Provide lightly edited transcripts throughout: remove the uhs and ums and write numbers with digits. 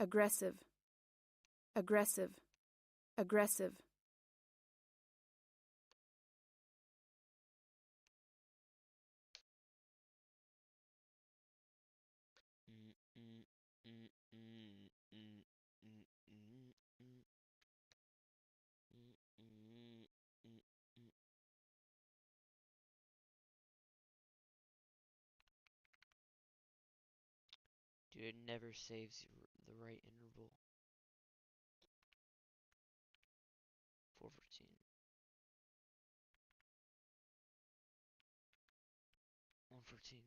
aggressive, aggressive, aggressive. Dude, it never saves the right interval. 414. 114.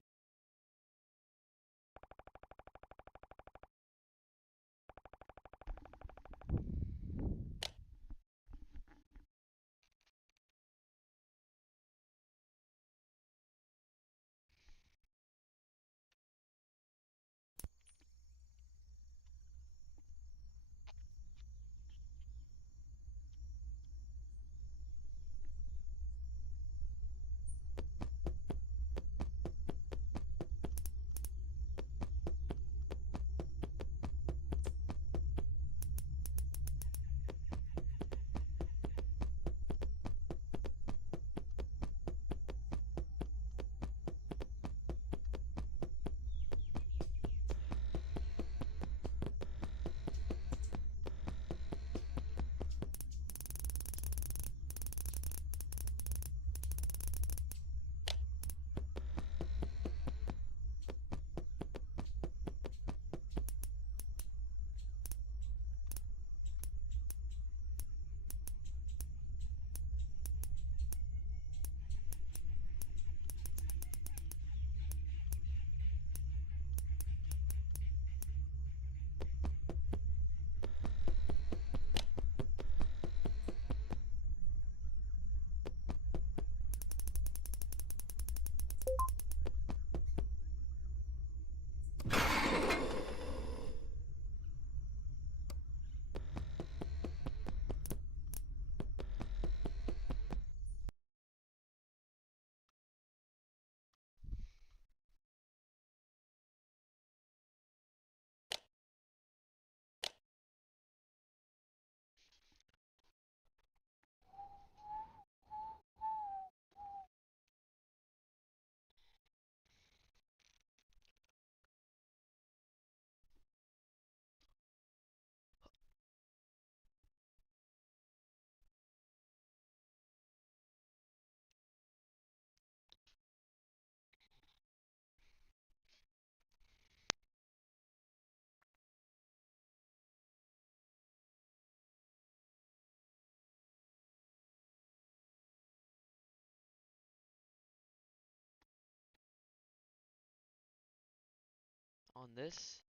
On this,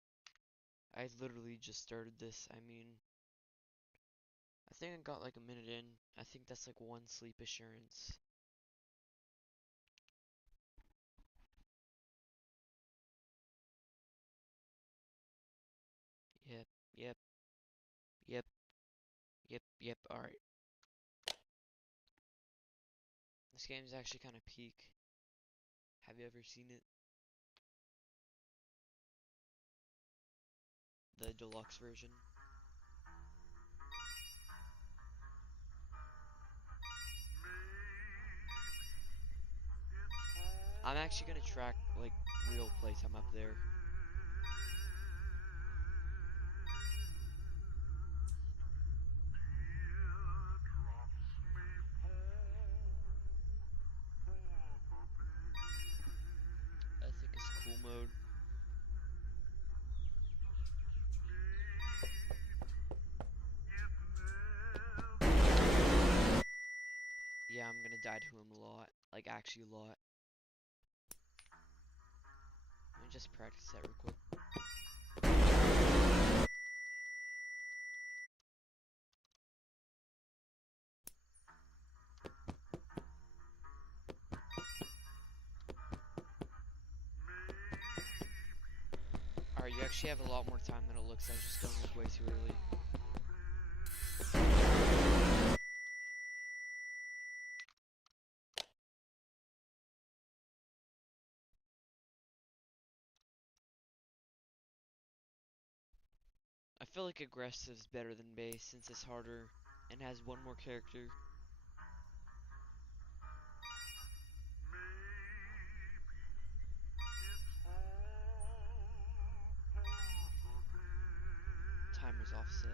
I literally just started this. I mean, I think I got like a minute in. I think that's like one sleep assurance. Yep, yep, yep, yep. Alright. This game is actually kind of peak. Have you ever seen it? The deluxe version? I'm actually gonna track like real playtime up there. I think it's cool mode. Yeah, I'm gonna die to him a lot. Like, actually a lot. Let me just practice that real quick. Alright, you actually have a lot more time than it looks like. Just don't look way too early. feel like aggressive's better than base since it's harder and has one more character. Timer's offset.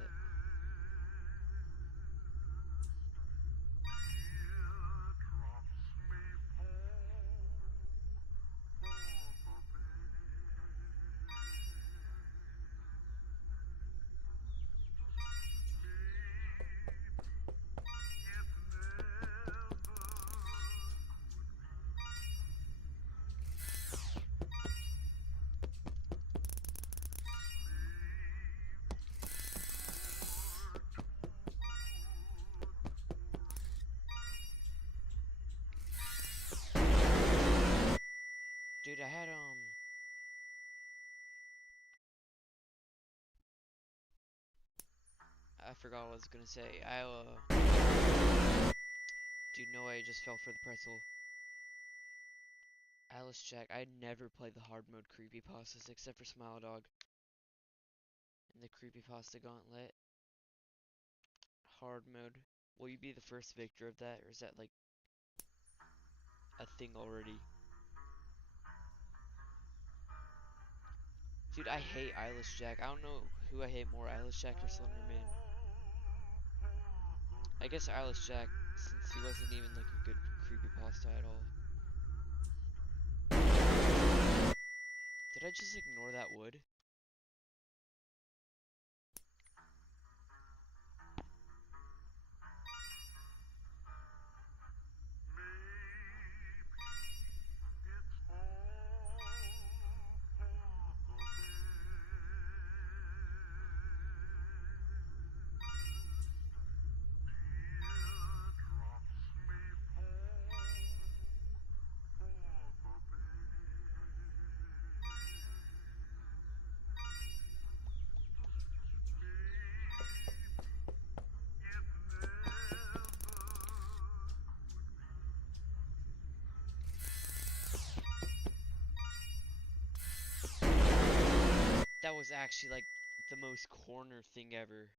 Dude, I had I forgot what I was gonna say. Dude, no way, I just fell for the pretzel. Alice Jack, I never played the hard mode creepypastas except for Smile Dog. And the creepypasta gauntlet. Hard mode. Will you be the first victor of that, or is that like a thing already? Dude, I hate Eyeless Jack. I don't know who I hate more, Eyeless Jack or Slenderman. I guess Eyeless Jack, since he wasn't even like a good creepypasta at all. Did I just ignore that wood? That was actually like the most corner thing ever.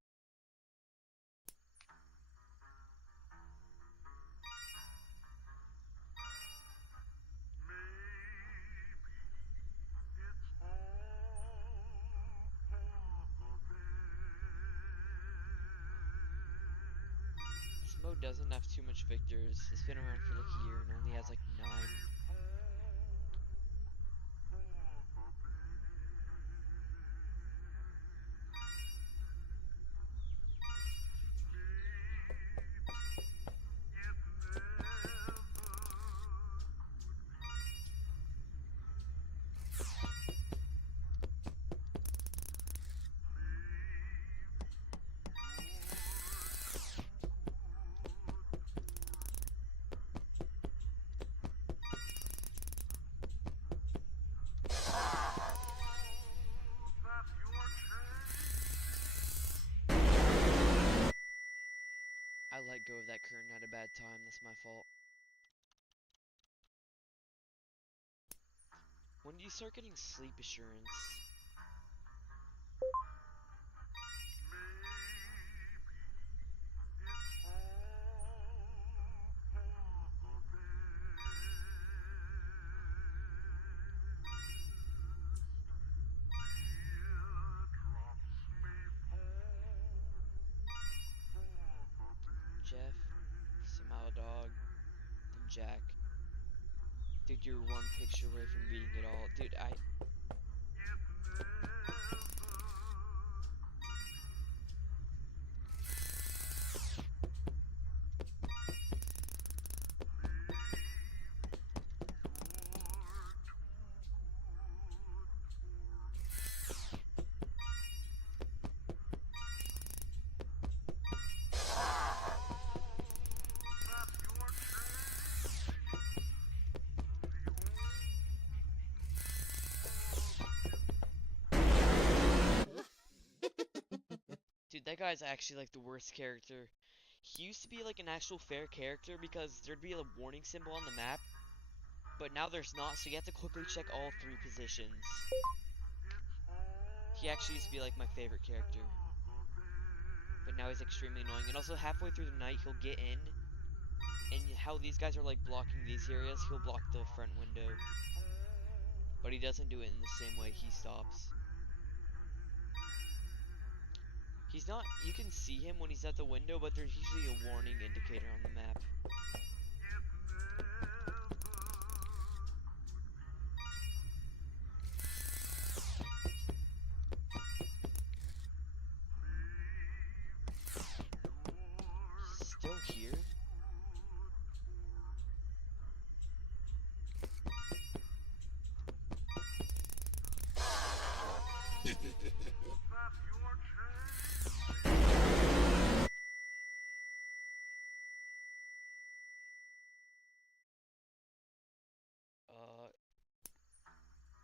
This mode doesn't have too much victors. It's been around for like a year and only has like 9. I let go of that curtain at a bad time, that's my fault. When do you start getting sleep assurance? Jeff, Smile Dog, then Jack. Dude, you're one picture away from beating it all. Dude, Dude, that guy's actually like the worst character. He used to be like an actual fair character because there'd be a warning symbol on the map, but now there's not, so you have to quickly check all 3 positions. He actually used to be like my favorite character. But now he's extremely annoying. And also halfway through the night, he'll get in. And how these guys are like blocking these areas, he'll block the front window. But he doesn't do it in the same way, he stops. He's not, you can see him when he's at the window, but there's usually a warning indicator on the map. He's still here?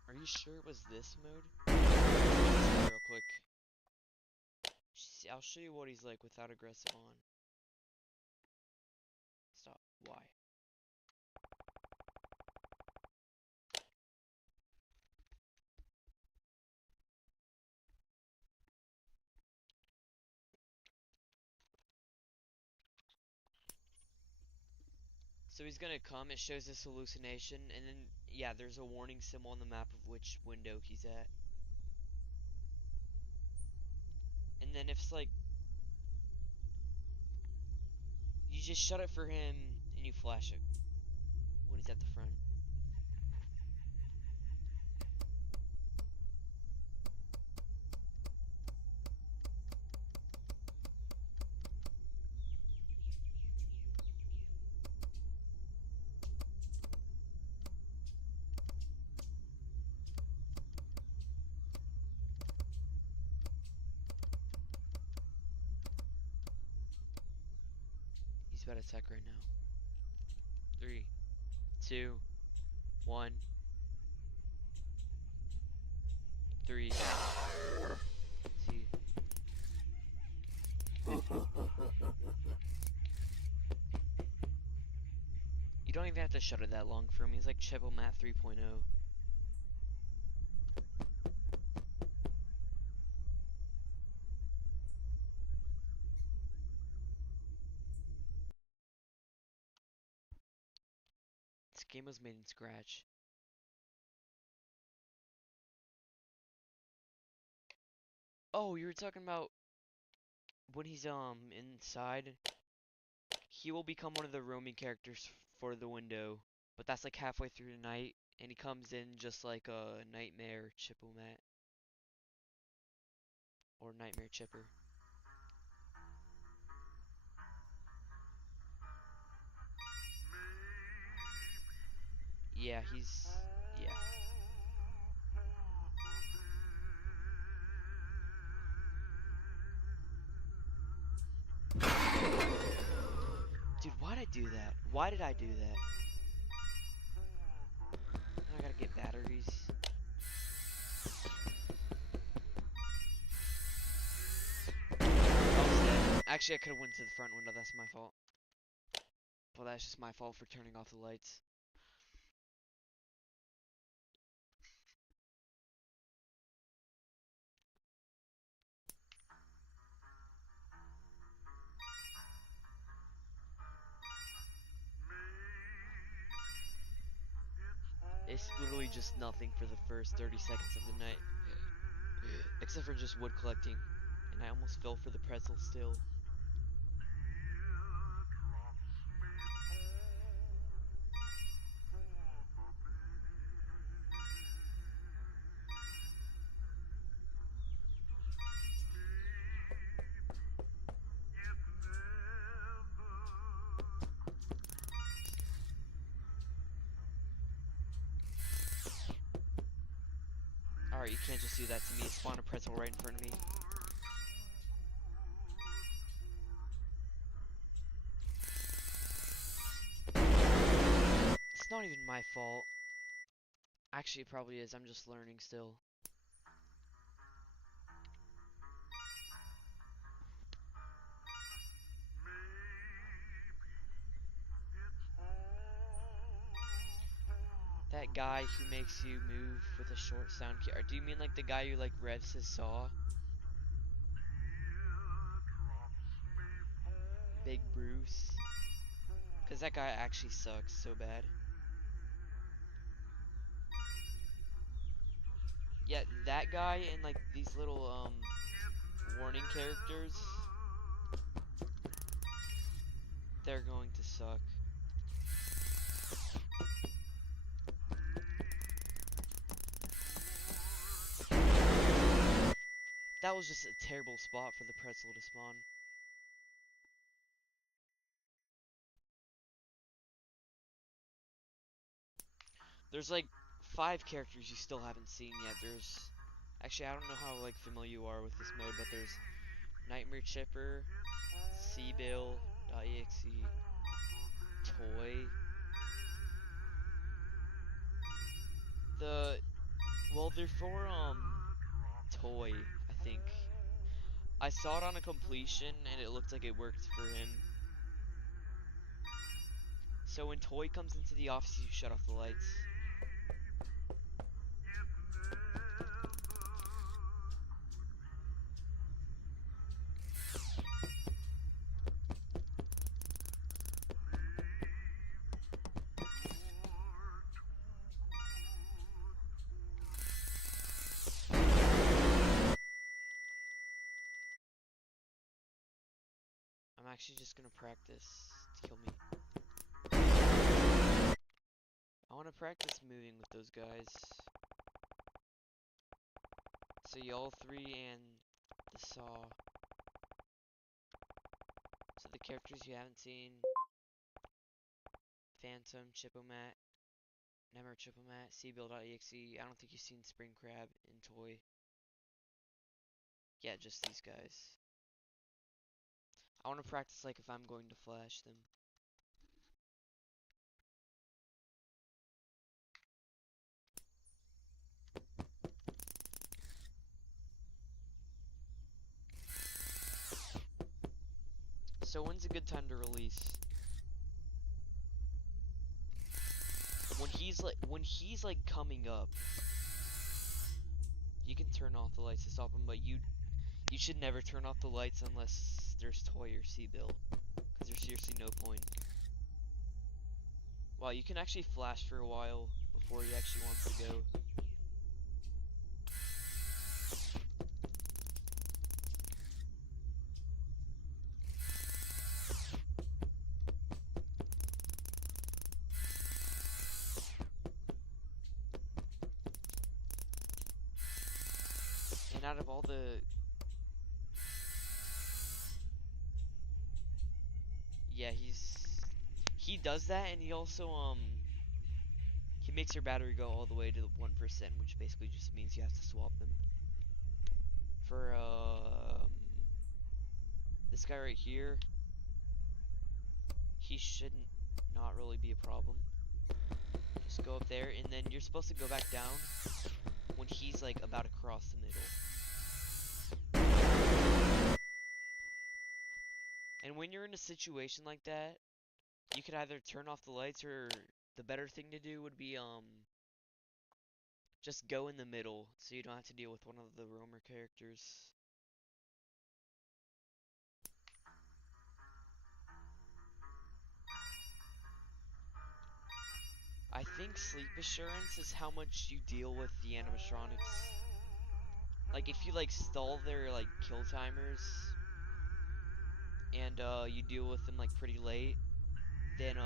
Are you sure it was this mode? Real quick. I'll show you what he's like without aggressive on. Stop. Why? So he's gonna come, it shows this hallucination, and then, yeah, there's a warning symbol on the map of which window he's at. And then if it's like, you just shut it for him, and you flash it when he's at the front. He's about to attack right now. 3, 2, 1. 3. See. You don't even have to shut it that long for him. He's like Chippomat 3.0. This game was made in Scratch. Oh, you were talking about when he's inside, he will become one of the roaming characters for the window, but that's like halfway through the night, and he comes in just like a Nightmare Chippomat or Nightmare Chipper. Yeah, yeah. Dude, why'd I do that? Why did I do that? Now I gotta get batteries. I was dead. Actually, I could've went to the front window, that's my fault. Well, that's just my fault for turning off the lights. It's literally just nothing for the first 30 seconds of the night. Except for just wood collecting. And I almost fell for the pretzel still. Alright, you can't just do that to me. Spawn a pretzel right in front of me. It's not even my fault. Actually, it probably is. I'm just learning still. That guy who makes you move with a short sound key. Or do you mean like the guy who like revs his saw? Big Bruce. Because that guy actually sucks so bad. Yeah, that guy and like these little warning characters, they're going to suck. That was just a terrible spot for the pretzel to spawn. There's like 5 characters you still haven't seen yet. There's actually, I don't know how like familiar you are with this mode, but there's Nightmare Chipper, Cbill.exe, Toy. Well, they're for Toy, I think. I saw it on a completion and it looked like it worked for him. So when Toy comes into the office, you shut off the lights. I'm actually just gonna practice to kill me. I want to practice moving with those guys. So y'all 3 and the Saw. So the characters you haven't seen: Phantom, Chipomat, Nemer Chipomat, Cbill.exe. I don't think you've seen Spring Crab and Toy. Yeah, just these guys. I want to practice like if I'm going to flash them. So when's a good time to release? When he's like coming up, you can turn off the lights to stop him, but you should never turn off the lights unless there's Toy or Cbill, because there's seriously no point. Wow, you can actually flash for a while before he actually wants to go. And out of all the... Yeah, he does that, and he also, he makes your battery go all the way to 1%, which basically just means you have to swap them. For, this guy right here, he shouldn't not really be a problem. Just go up there, and then you're supposed to go back down when he's, like, about to cross the middle. And when you're in a situation like that, you could either turn off the lights, or the better thing to do would be, just go in the middle, so you don't have to deal with one of the roamer characters. I think sleep assurance is how much you deal with the animatronics. Like, if you, like, stall their, like, kill timers, and, you deal with them, like, pretty late, then,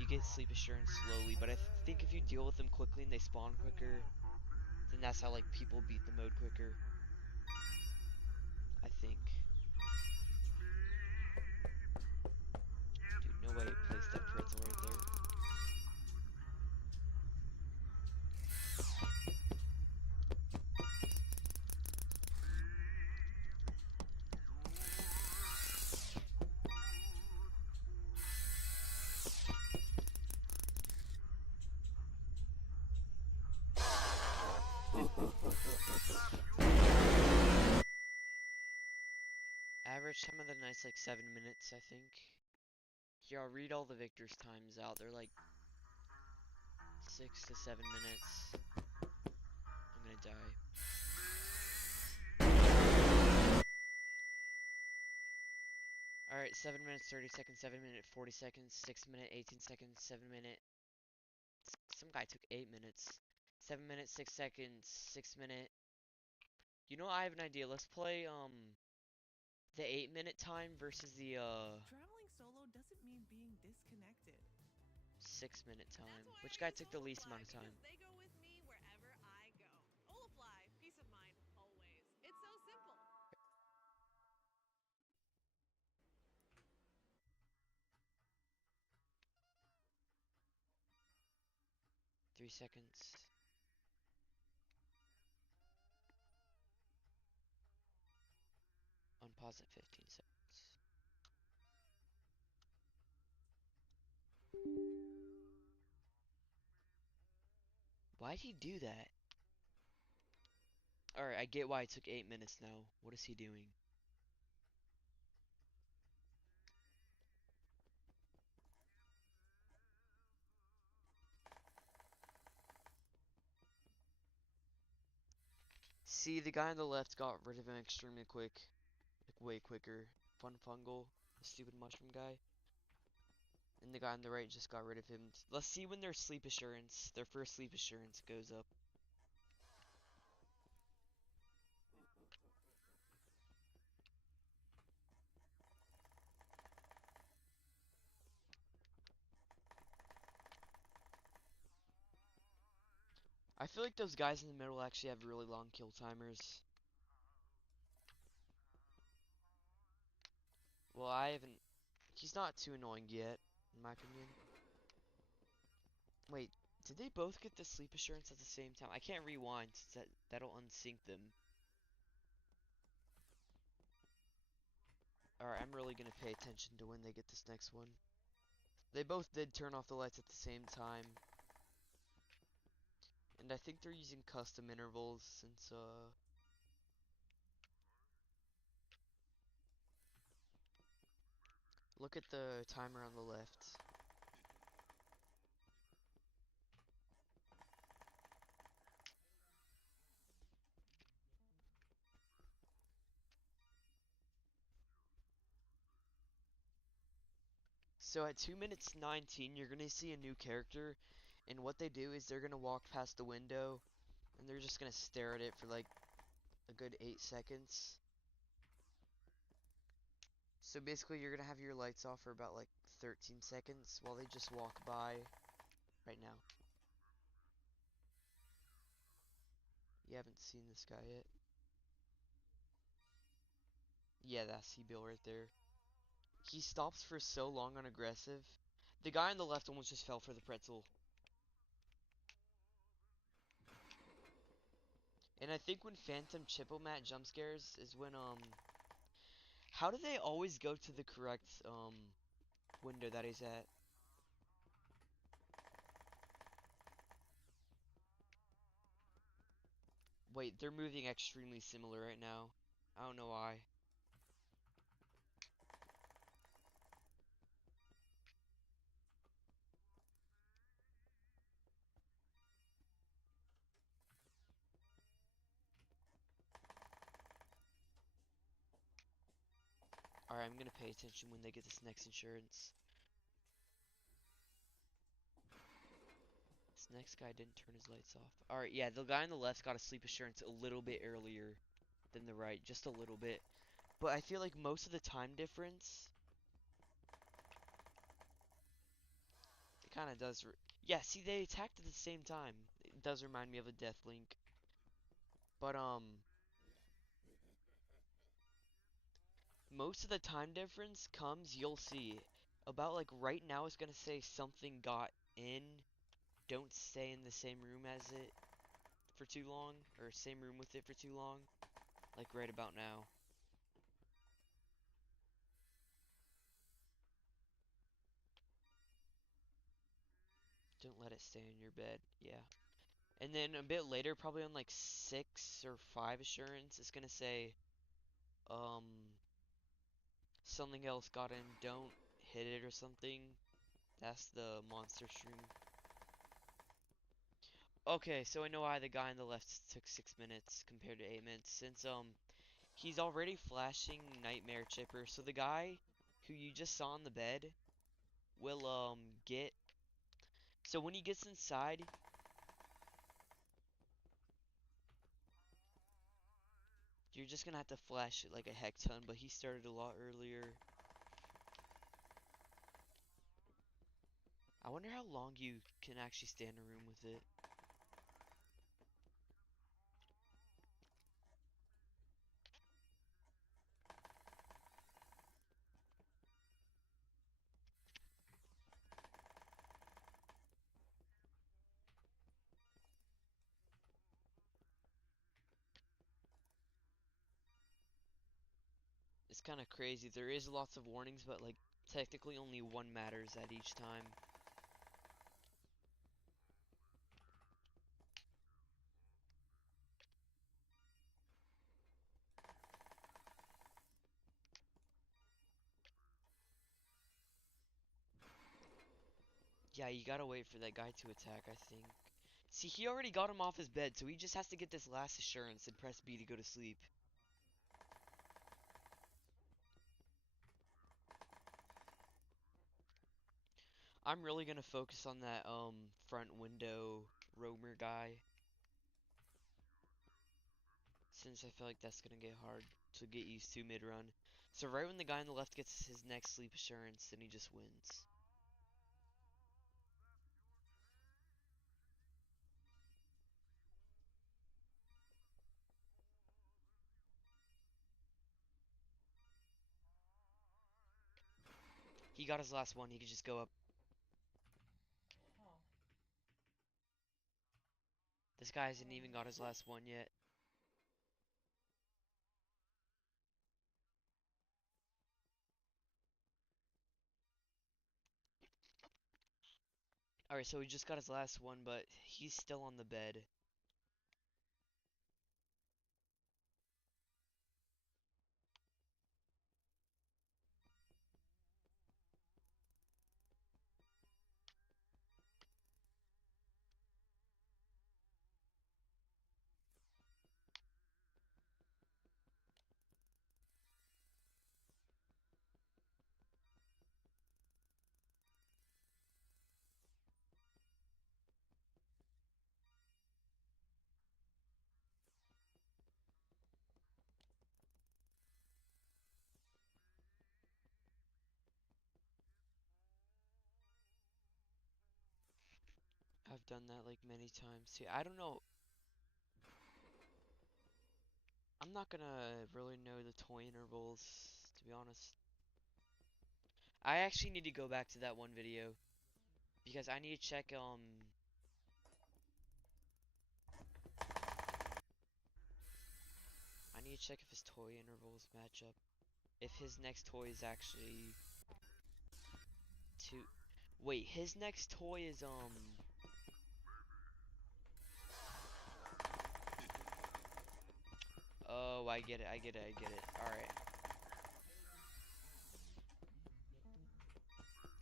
you get sleep assurance slowly. But I think if you deal with them quickly and they spawn quicker, then that's how, like, people beat the mode quicker. I think. Dude, no way it placed that pretzel right there. Average time of the night's like 7 minutes, I think. Here, I'll read all the victors' times out. They're like 6 to 7 minutes. I'm gonna die. Alright, 7 minutes 30 seconds, 7 minute 40 seconds, 6 minute 18 seconds, 7 minute. Some guy took 8 minutes. 7 minutes 6 seconds, 6 minute. You know, I have an idea. Let's play the 8 minute time versus the Traveling solo doesn't mean being disconnected. 6 minute That's time. why Which I guy use took the least amount Olafly of time? because they go with me wherever I go. Olafly, peace of mind, always. It's so simple. 3 seconds. Unpause at 15 seconds. Why'd he do that? Alright, I get why it took 8 minutes now. What is he doing? See, the guy on the left got rid of him extremely quick. Like, way quicker. Fungal, the stupid mushroom guy. And the guy on the right just got rid of him. Let's see when their sleep assurance, their first sleep assurance goes up. I feel like those guys in the middle actually have really long kill timers. Well, I haven't... He's not too annoying yet, in my opinion. Wait, did they both get the sleep assurance at the same time? I can't rewind, since that'll unsync them. Alright, I'm really gonna pay attention to when they get this next one. They both did turn off the lights at the same time. And I think they're using custom intervals since, look at the timer on the left. So at 2 minutes 19, you're gonna see a new character, and what they do is they're gonna walk past the window, and they're just gonna stare at it for like a good 8 seconds. So basically, you're gonna have your lights off for about like 13 seconds while they just walk by right now. You haven't seen this guy yet. Yeah, that's Bill right there. He stops for so long on aggressive. The guy on the left almost just fell for the pretzel. And I think when Phantom Chippomat jump scares is when how do they always go to the correct window that he's at? Wait, they're moving extremely similar right now. I don't know why. Alright, I'm gonna pay attention when they get this next insurance. This next guy didn't turn his lights off. Alright, yeah, the guy on the left's got a sleep assurance a little bit earlier than the right, just a little bit. But I feel like most of the time difference, it kind of does. Yeah, see, they attacked at the same time. It does remind me of a Deathlink. But, most of the time difference comes, you'll see, about like right now it's gonna say something got in. Don't stay in the same room as it for too long, or same room with it for too long. Like right about now. Don't let it stay in your bed. Yeah. And then a bit later, probably on like 6 or 5 assurance, it's gonna say, um, something else got in, don't hit it or something. That's the monster stream. Okay, so I know why the guy on the left took 6 minutes compared to 8 minutes, since, he's already flashing Nightmare Chipper, so the guy who you just saw on the bed, will get. So when he gets inside, you're just gonna have to flash it like a heck ton, but he started a lot earlier. I wonder how long you can actually stay in a room with it. It's kind of crazy. There is lots of warnings, but like technically only one matters at each time. Yeah, you gotta wait for that guy to attack, I think. See, he already got him off his bed, so he just has to get this last assurance and press B to go to sleep. I'm really gonna focus on that front window roamer guy, since I feel like that's gonna get hard to get used to mid-run. So right when the guy on the left gets his next sleep assurance, then he just wins. He got his last one, he could just go up. This guy hasn't even got his last one yet. Alright, so he just got his last one, but he's still on the bed. I've done that like many times too. I don't know. I'm not gonna really know the toy intervals, to be honest. I actually need to go back to that one video because I need to check I need to check if his toy intervals match up. If his next toy is actually two. Wait, his next toy is Oh, I get it. I get it. I get it. All right.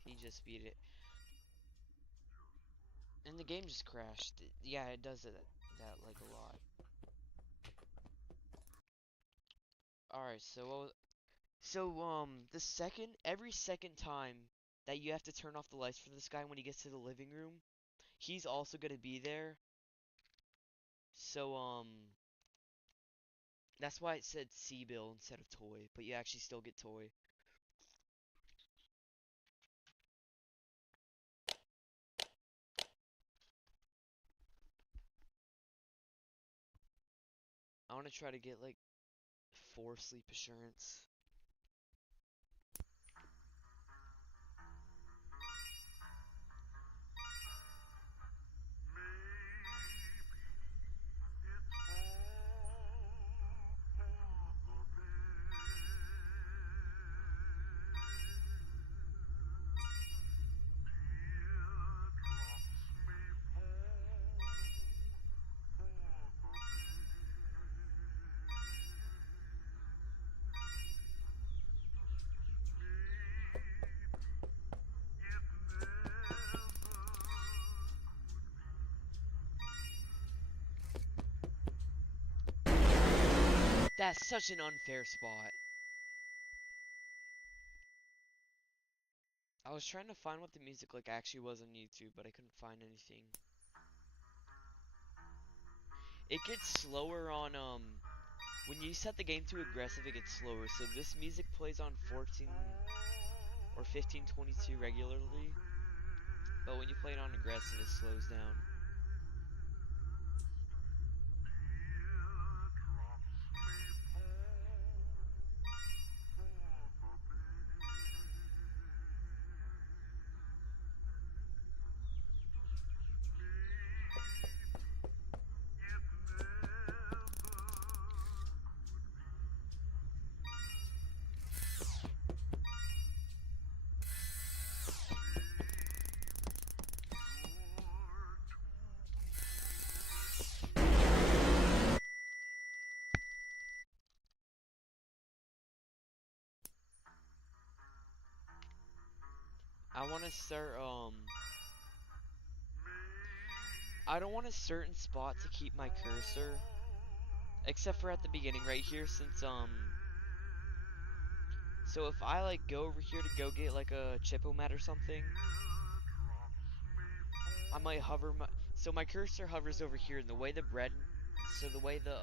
He just beat it. And the game just crashed. Yeah, it does that like a lot. Alright, every second time that you have to turn off the lights for this guy when he gets to the living room, he's also gonna be there. So, that's why it said C-Bill instead of toy, but you actually still get toy. I want to try to get like 4 sleep assurance. That's such an unfair spot. I was trying to find what the music like actually was on YouTube, but I couldn't find anything. It gets slower on when you set the game to aggressive, it gets slower. So this music plays on 14 or 1522 regularly, but when you play it on aggressive, it slows down. I want to start, I don't want a certain spot to keep my cursor, except for at the beginning right here, since, so if I, like, go over here to go get, like, a Chipomat or something, I might hover so my cursor hovers over here, and the way the the way the,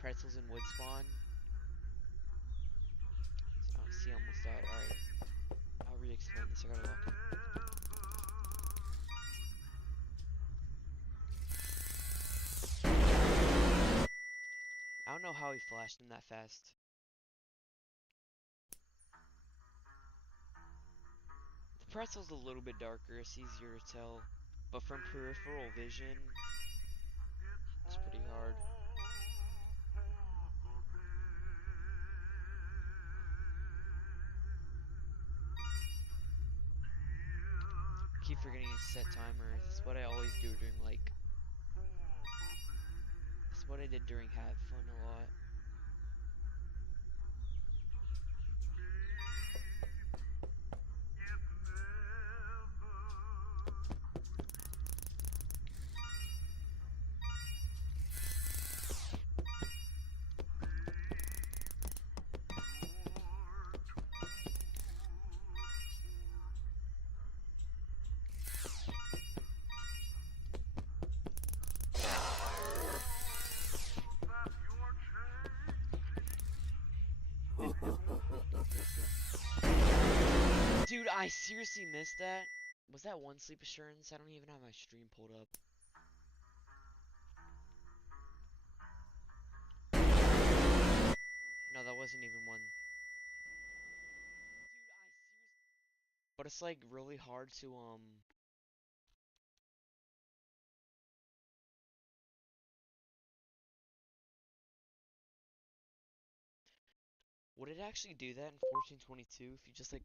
pretzels and wood spawn, oh, see, I almost died, alright, I'll re-explain this, I gotta lock in. I don't know how he flashed him that fast. The pretzel's a little bit darker, it's easier to tell, but from peripheral vision, it's pretty hard. Keep forgetting to set timers. That's what I always do during like. That's what I did during Have Fun a lot. Dude, I seriously missed that. Was that one sleep assurance? I don't even have my stream pulled up. No, that wasn't even one. Dude, I seriously. But it's like really hard to Would it actually do that in 1422 if you just like?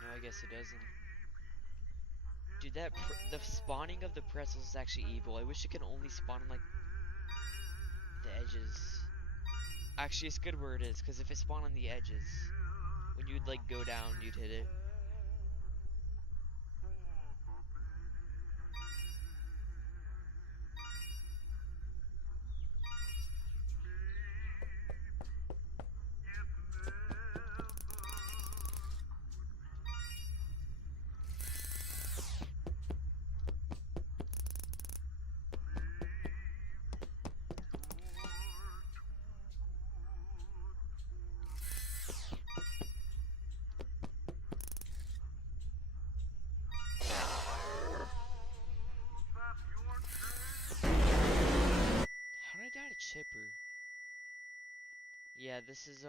No, I guess it doesn't. Dude, the spawning of the pretzels is actually evil. I wish it could only spawn on like the edges. Actually, it's good where it is, because if it spawned on the edges, when you'd like go down, you'd hit it. How did I die to Chipper? Yeah, this is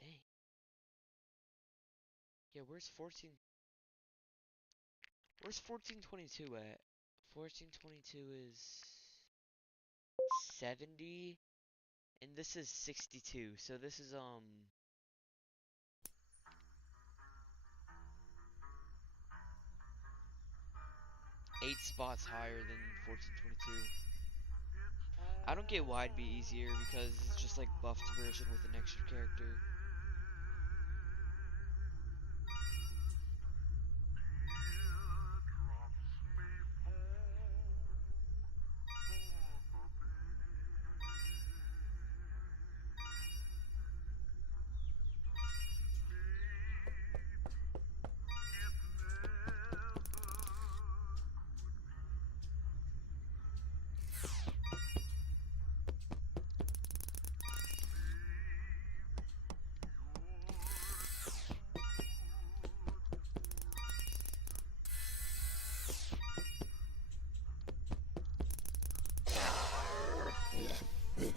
dang. Yeah, where's 1422 at? 1422 is 70 and this is 62. So this is 8 spots higher than 1422. I don't get why it'd be easier because it's just like buffed version with an extra character. Are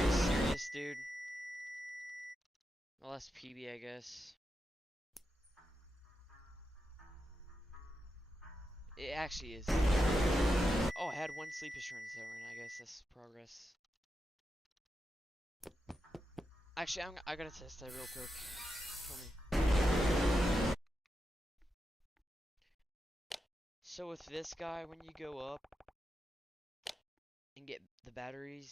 you serious, dude? Well, that's PB, I guess. It actually is. Oh, I had one sleep assurance though, and I guess that's progress. Actually, I gotta test that real quick. Tell me. So with this guy, when you go up and get the batteries,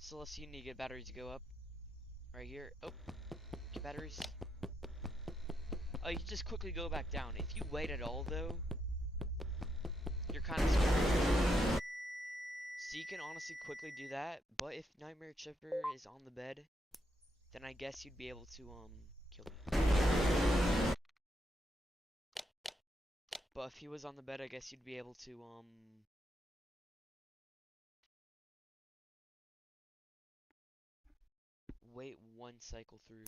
so let's see, you need to get batteries to go up. Right here. Oh, get batteries. Oh, you can just quickly go back down. If you wait at all, though, you're kind of screwed. So you can honestly quickly do that, but if Nightmare Chipper is on the bed, then I guess you'd be able to, kill him. But if he was on the bed, I guess you'd be able to, wait one cycle through.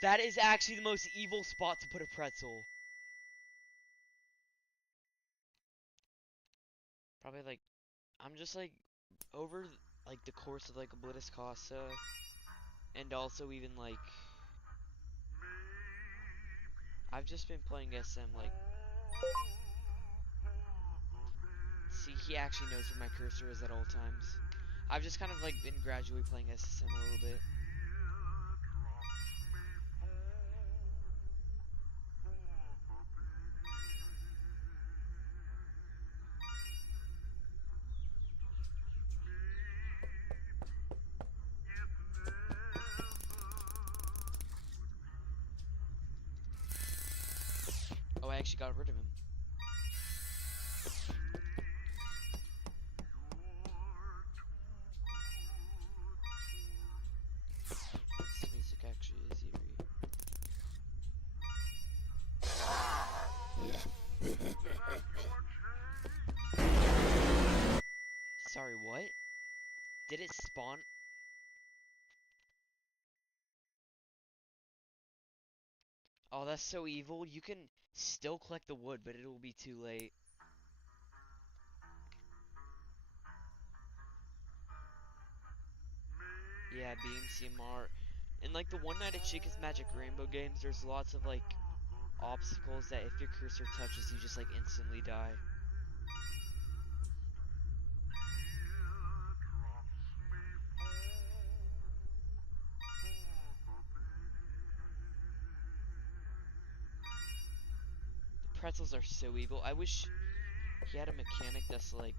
That is actually the most evil spot to put a pretzel. Probably like, I'm just like, over like the course of like Oblitus Casa, and also even like, I've just been playing SM like, see, he actually knows where my cursor is at all times. I've just kind of like been gradually playing SSM a little bit. Oh, I actually got rid of him. This music actually is eerie. Sorry, what? Did it spawn? Oh, that's so evil. You can still collect the wood, but it'll be too late. Yeah, Beam, CMR. In like the One Night at Chica's Magic Rainbow games, there's lots of like obstacles that if your cursor touches, you just like instantly die. The pretzels are so evil. I wish he had a mechanic that's like,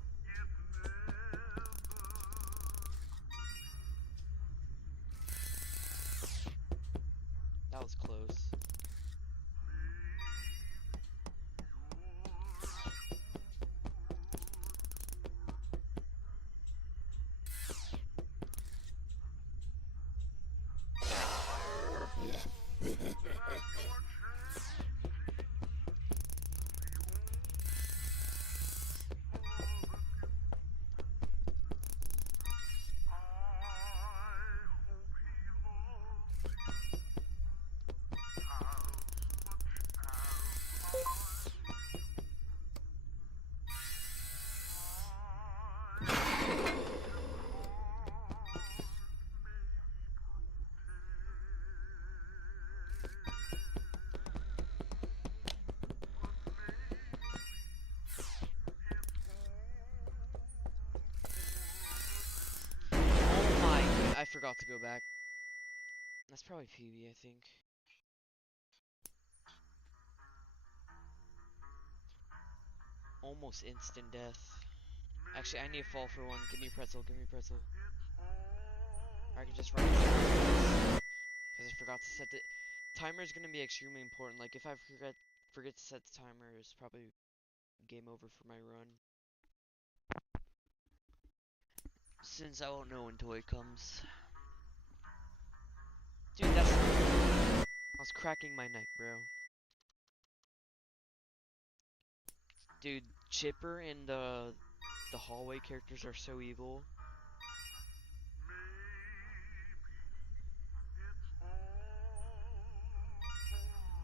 that was close. forgot to go back. That's probably PB, I think. Almost instant death. Actually, I need to fall for one. Give me pretzel, give me pretzel. Or I can just run because I forgot to set the timer is gonna be extremely important. Like if I forget to set the timer, it's probably game over for my run. Since I won't know until it comes. Dude, I was cracking my neck, bro. Dude, Chipper and the hallway characters are so evil.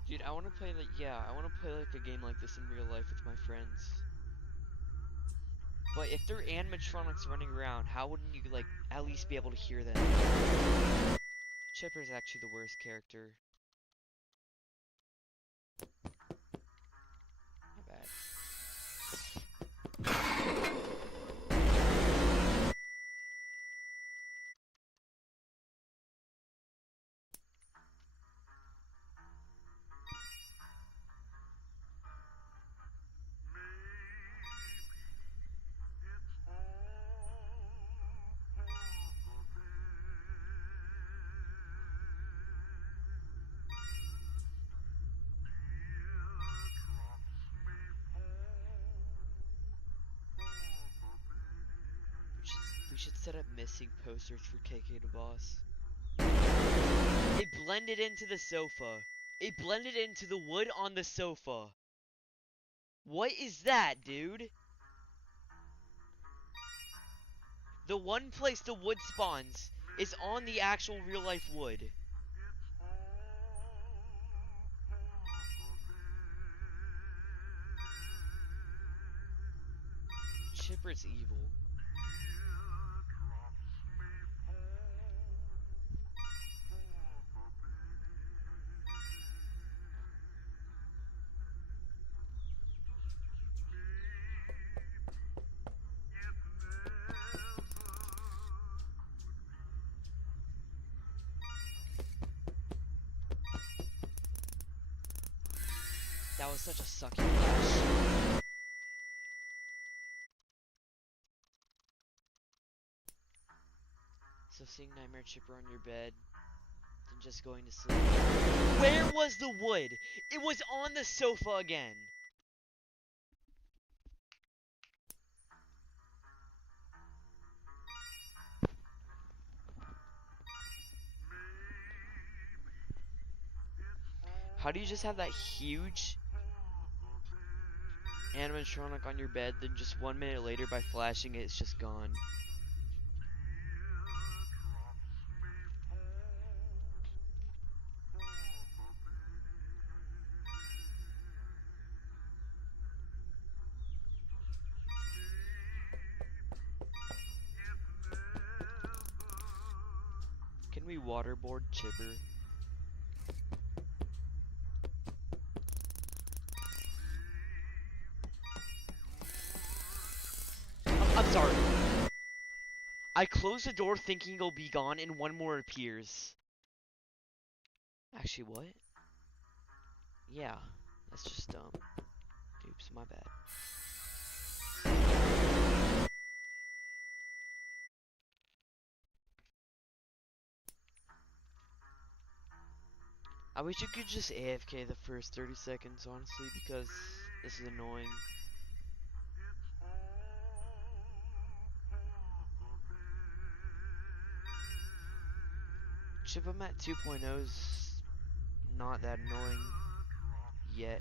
Dude, I want to play like I want to play like a game like this in real life with my friends. But if they're animatronics running around, how wouldn't you like at least be able to hear them? Chipper's actually the worst character. My bad. We should set up missing posters for KK the Boss. It blended into the sofa. It blended into the wood on the sofa. What is that, dude? The one place the wood spawns is on the actual real life wood. Chipper's evil. That was such a sucky flash. So seeing Nightmare Chipper on your bed, then just going to sleep. Where was the wood? It was on the sofa again. How do you just have that huge animatronic on your bed, then just 1 minute later by flashing it, it's just gone? Can we waterboard Chipper? I'm sorry. I closed the door thinking it'll be gone and one more appears. Actually, what? Yeah, that's just dumb. Oops, my bad. I wish you could just AFK the first 30 seconds, honestly, because this is annoying. Chipamat 2.0's not that annoying yet.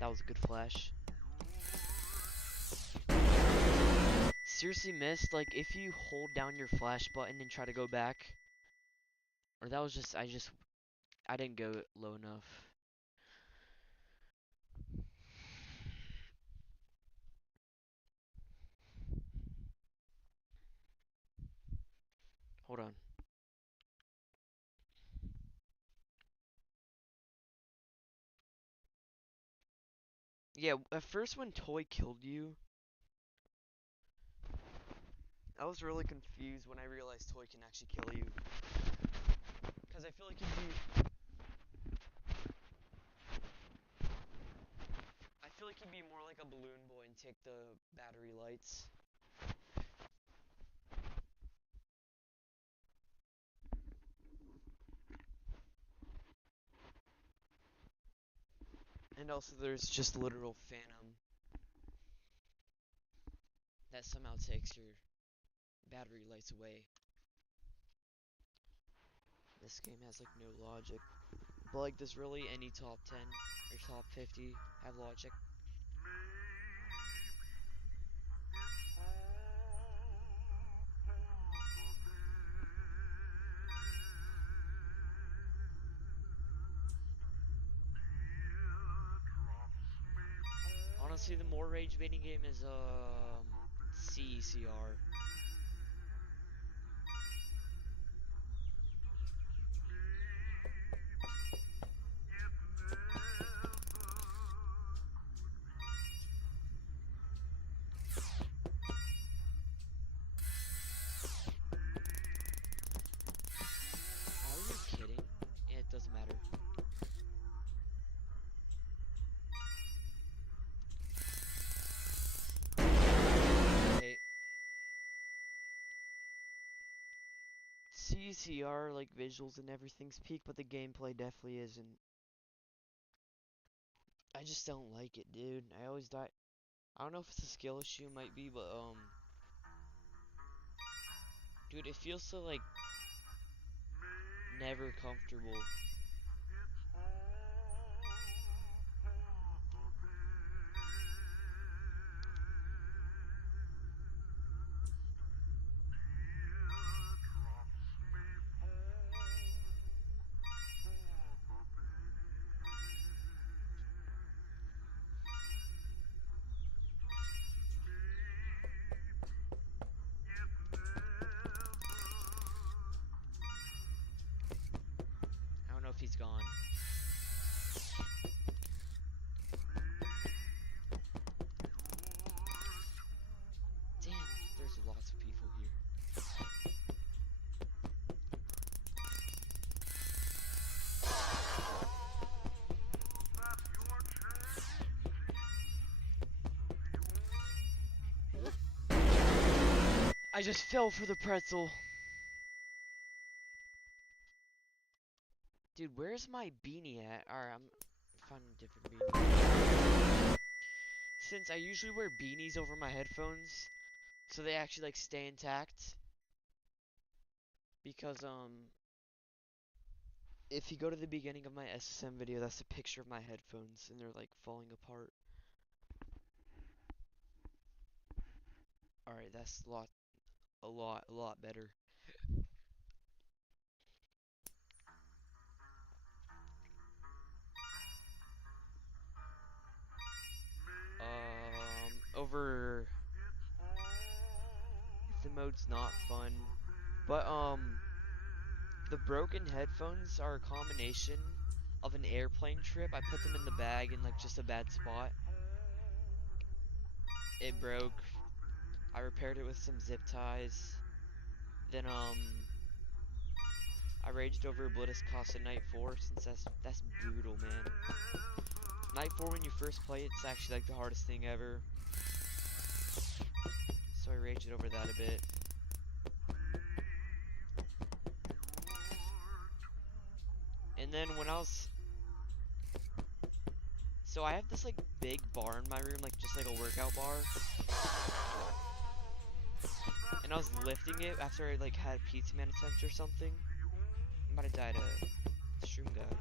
That was a good flash. Seriously missed, like if you hold down your flash button and try to go back, or that was just, I didn't go low enough. Hold on. Yeah, at first when Toy killed you, I was really confused when I realized Toy can actually kill you. Because I feel like he'd be more like a balloon boy and take the battery lights. And also there's just literal Phantom that somehow takes your battery lights away. This game has like no logic. But like, does really any top 10 or top 50 have logic? Honestly, the more rage baiting game is CECR. Are you kidding? Yeah, it doesn't matter. Okay. CCR, like, visuals and everything's peak, but the gameplay definitely isn't. I just don't like it, dude. I always die. I don't know if it's a skill issue, might be, but, dude, it feels so, like, never comfortable. I don't know if he's gone. Damn, there's lots of people here. I just fell for the pretzel. Dude, where's my beanie at? Alright, I'm finding a different beanie. Since I usually wear beanies over my headphones, so they actually like stay intact. Because if you go to the beginning of my SSM video, that's a picture of my headphones and they're like falling apart. Alright, that's a lot better. Over the mode's not fun, but the broken headphones are a combination of an airplane trip. I put them in the bag in like just a bad spot. It broke. I repaired it with some zip ties. Then I raged over Oblivious Cost at Night 4 since that's brutal, man. Night 4 when you first play it's actually like the hardest thing ever. So I raged over that a bit. And then when I was... So I have this like big bar in my room, like just like a workout bar. And I was lifting it after I like had a Pizza Man attempt or something. I might have died a shroom guy.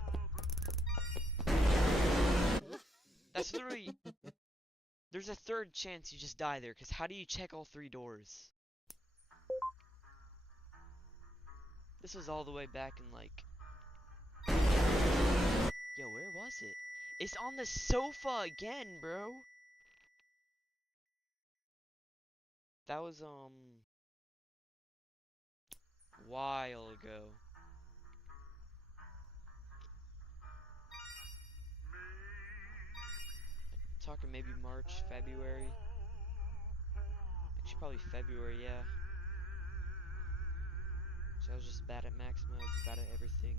That's literally... There's a third chance you just die there, because how do you check all 3 doors? This was all the way back in like... Yo, where was it? It's on the sofa again, bro! That was, while ago. Talking maybe March, February. Actually, probably February, yeah. So I was just bad at max modes, bad at everything.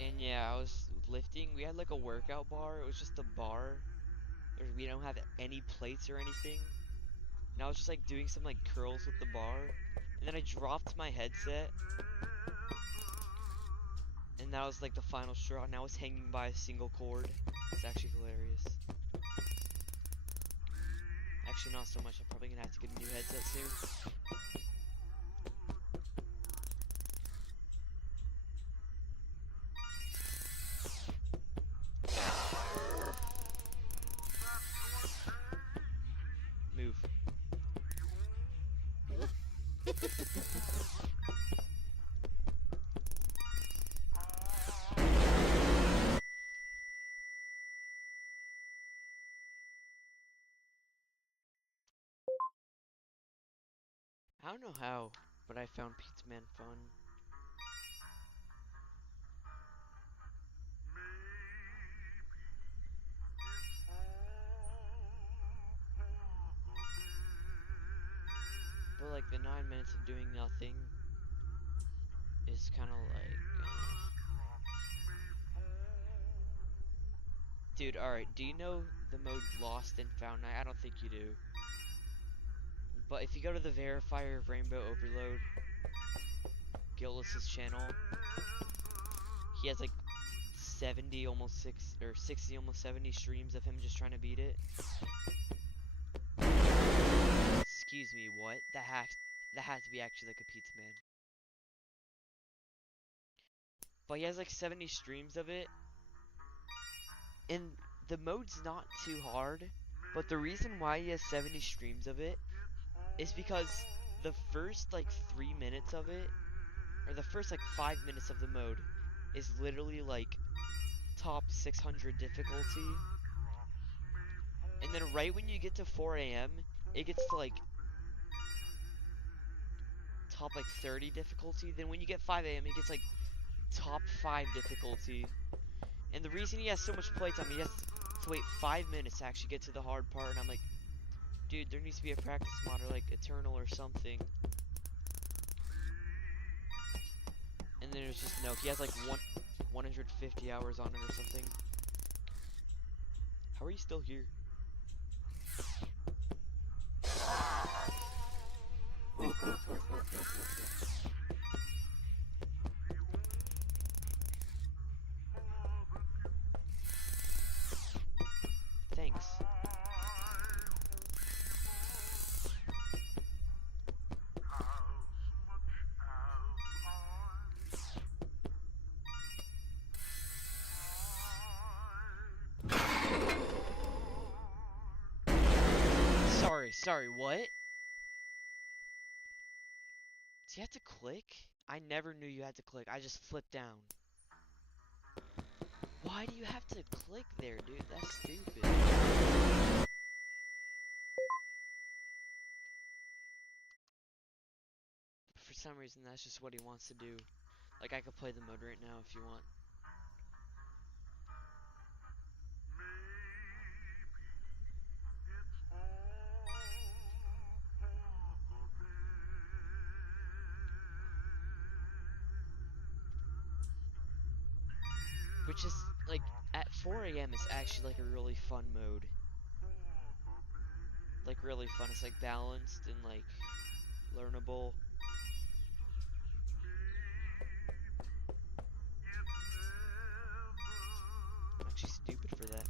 And yeah, I was lifting. We had like a workout bar. It was just a bar. We don't have any plates or anything. And I was just like doing some like curls with the bar. And then I dropped my headset. And that was like the final straw. And I was hanging by a single cord. It's actually hilarious. Actually, not so much. I'm probably gonna have to get a new headset soon. Move. I don't know how, but I found Pizza Man fun. But like the 9 minutes of doing nothing is kind of like, dude. All right, do you know the mode Lost and Found? I don't think you do. But if you go to the verifier of Rainbow Overload, Gillis's channel, he has like 70, almost 60, almost 70 streams of him just trying to beat it. Excuse me, what? That has to be actually like a Pizza Man. But he has like 70 streams of it. And the mode's not too hard, but the reason why he has 70 streams of it is because the first like 3 minutes of it, or the first like 5 minutes of the mode, is literally like top 600 difficulty. And then right when you get to 4 a.m., it gets to like top like 30 difficulty. Then when you get 5 a.m., it gets like top 5 difficulty. And the reason he has so much playtime, he has to wait 5 minutes to actually get to the hard part. And I'm like, dude, there needs to be a practice mod or like Eternal or something. And then there's just no. He has like 150 hours on it or something. How are you still here? Thanks. Sorry, what? Do you have to click? I never knew you had to click. I just flipped down. Why do you have to click there, dude? That's stupid. For some reason, that's just what he wants to do. Like, I could play the mode right now if you want. Which is, like, at 4 a.m. it's actually, like, a really fun mode. Like, really fun. It's, like, balanced and, like, learnable. I'm actually stupid for that.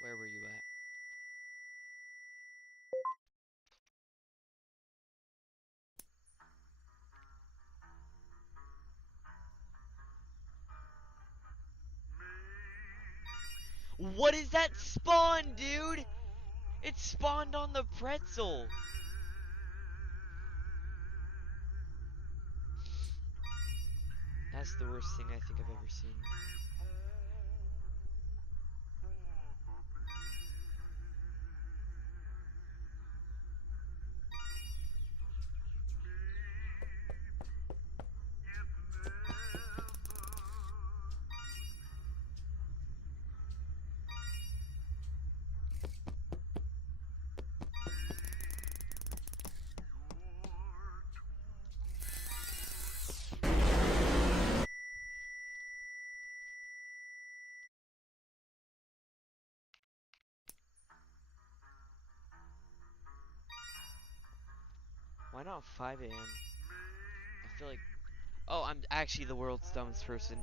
Where were you at? What is that spawn, dude? It spawned on the pretzel. That's the worst thing I think I've ever seen. Why not 5 a.m.? I feel like... Oh, I'm actually the world's dumbest person.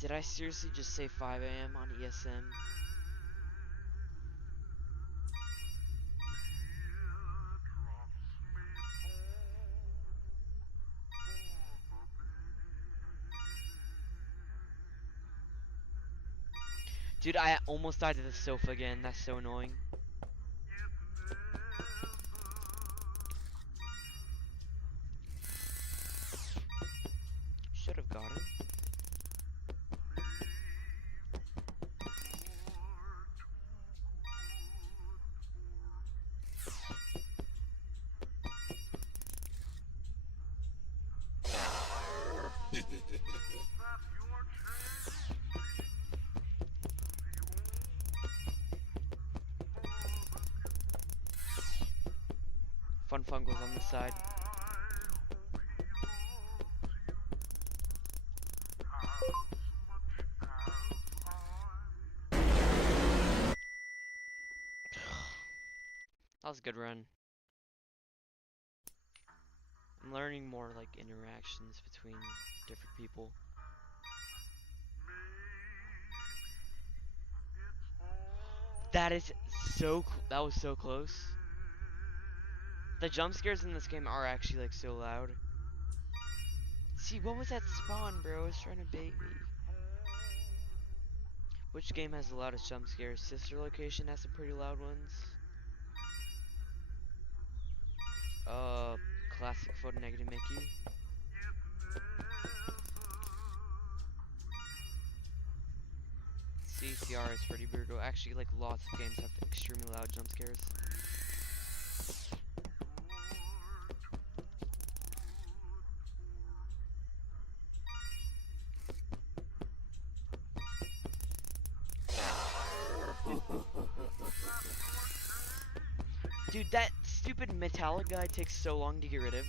Did I seriously just say 5 a.m. on ESM? Dude, I almost died to the sofa again. That's so annoying. Should have got him. Fun Fungles on this side. That was a good run. I'm learning more like interactions between different people. That is so that was so close. The jump scares in this game are actually like so loud. See, what was that spawn, bro? It's trying to bait me. Which game has the loudest jump scares? Sister Location has some pretty loud ones. Classic Photo Negative Mickey. CCR is pretty brutal. Actually, like lots of games have extremely loud jump scares. Dude, that stupid metallic guy takes so long to get rid of.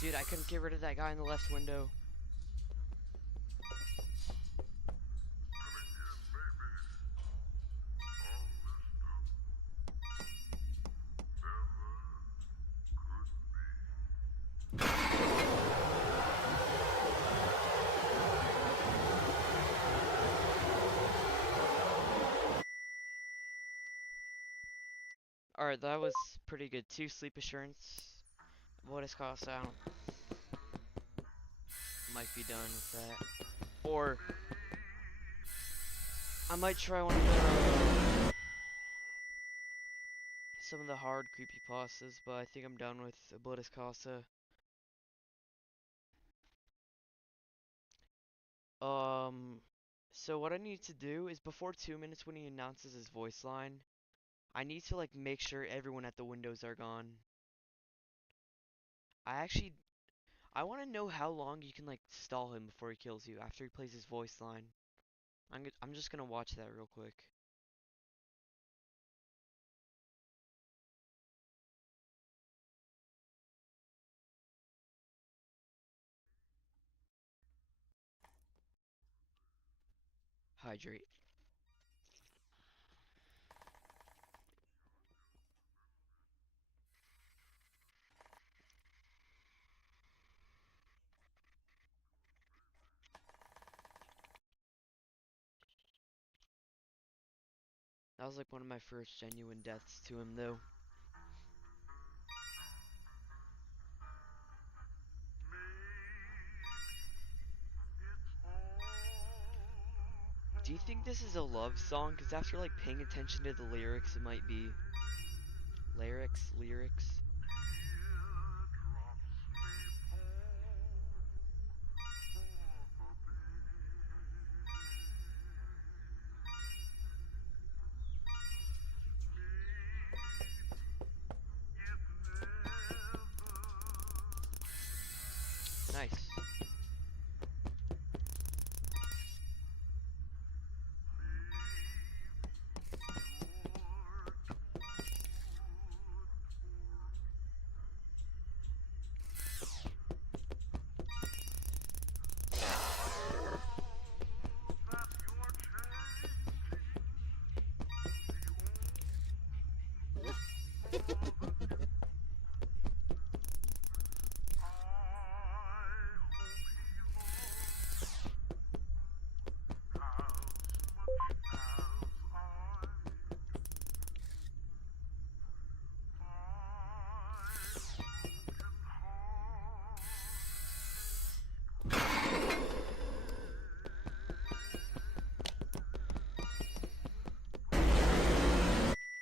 Dude, I couldn't get rid of that guy in the left window. Alright, that was pretty good. 2 sleep assurance. What is cost out? Might be done with that. Or I might try one of the some of the hard creepypastas, but I think I'm done with Oblitus Casa. So what I need to do is before 2 minutes when he announces his voice line, I need to like make sure everyone at the windows are gone. I want to know how long you can like stall him before he kills you after he plays his voice line. I'm just gonna watch that real quick. Hydrate. That was like one of my first genuine deaths to him though. Do you think this is a love song? Because after like paying attention to the lyrics, it might be lyrics. Nice.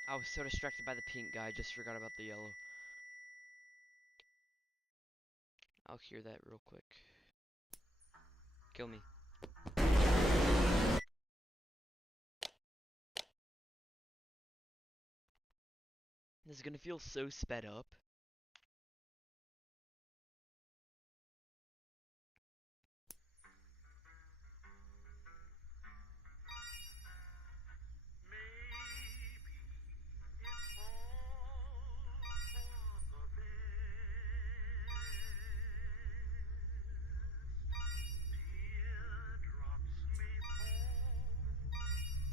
I was so distracted by the pink guy, I just forgot about the yellow. I'll hear that real quick. Kill me. This is gonna feel so sped up.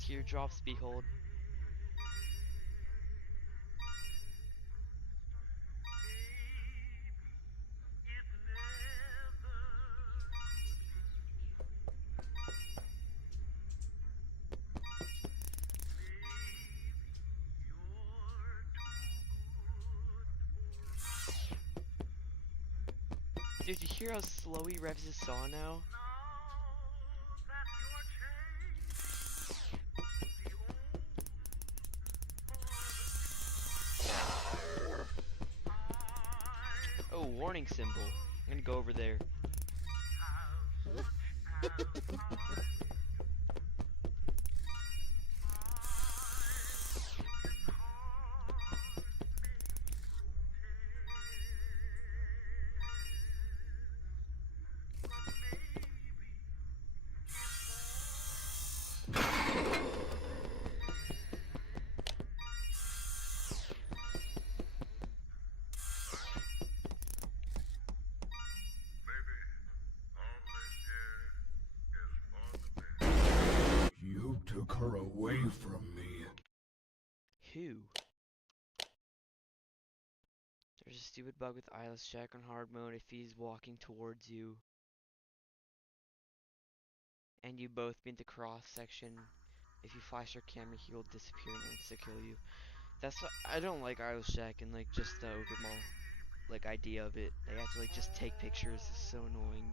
Teardrops behold. Dude, you hear how slow he revs his saw now? Oh, warning symbol. I'm gonna go over there. You took her away from me. Who? There's a stupid bug with eyeless check on hard mode if he's walking towards you. And you both meet the cross section. If you flash your camera, he will disappear and insta-kill you. That's what, I don't like eyeless check and like just the overall like idea of it. They have to like just take pictures. It's so annoying.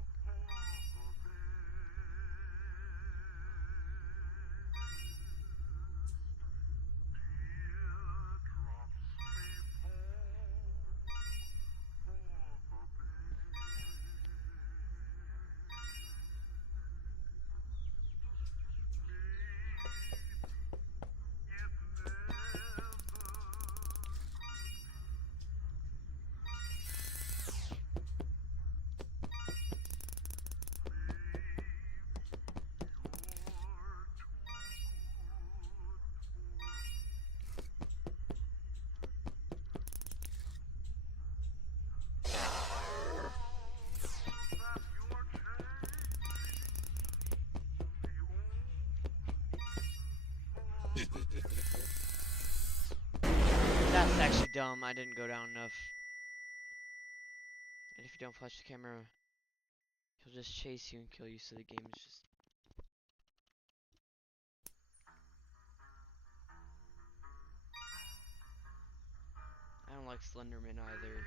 That's actually dumb. I didn't go down enough. And if you don't flash the camera, he'll just chase you and kill you, so the game is just... I don't like Slenderman either.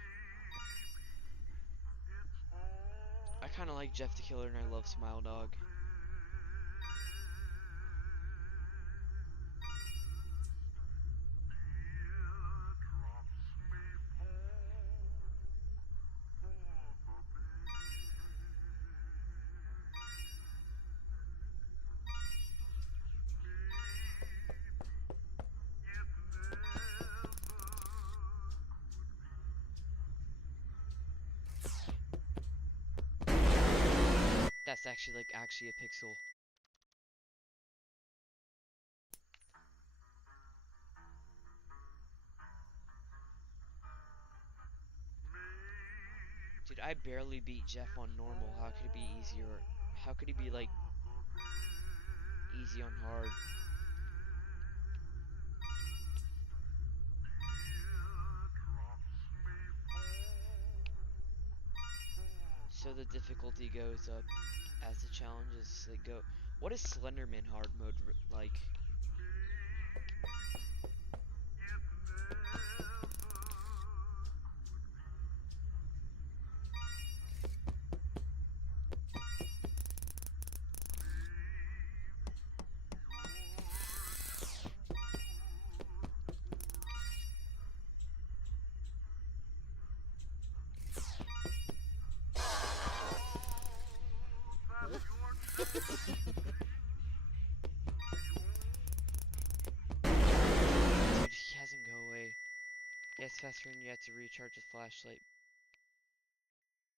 I kind of like Jeff the Killer and I love Smile Dog. That's actually like actually a pixel. Dude, I barely beat Jeff on normal. How could it be easier? How could he be like easy on hard? So the difficulty goes up as the challenges like go. What is Slenderman hard mode like? Dude, he hasn't go away. Yes, faster and you have to recharge the flashlight.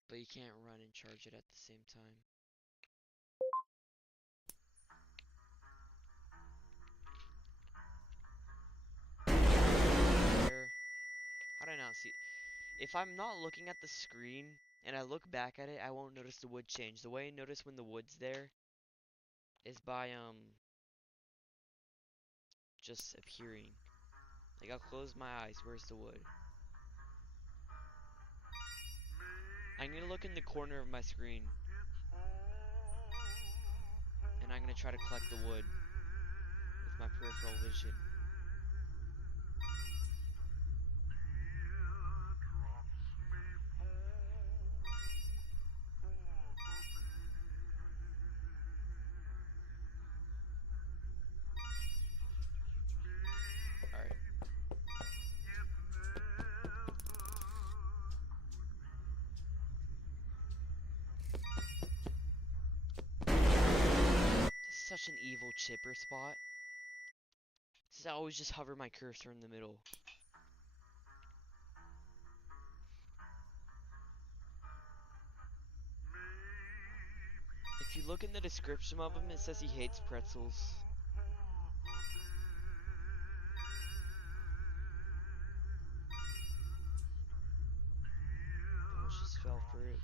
But you can't run and charge it at the same time. There. How did I not see? If I'm not looking at the screen and I look back at it, I won't notice the wood change. The way I notice when the wood's there is by just appearing. Like I'll close my eyes. Where's the wood? I'm gonna look in the corner of my screen. And I'm gonna try to collect the wood with my peripheral vision. Alright. This is such an evil chipper spot. I always just hover my cursor in the middle. If you look in the description of him, it says he hates pretzels. Almost just fell for it.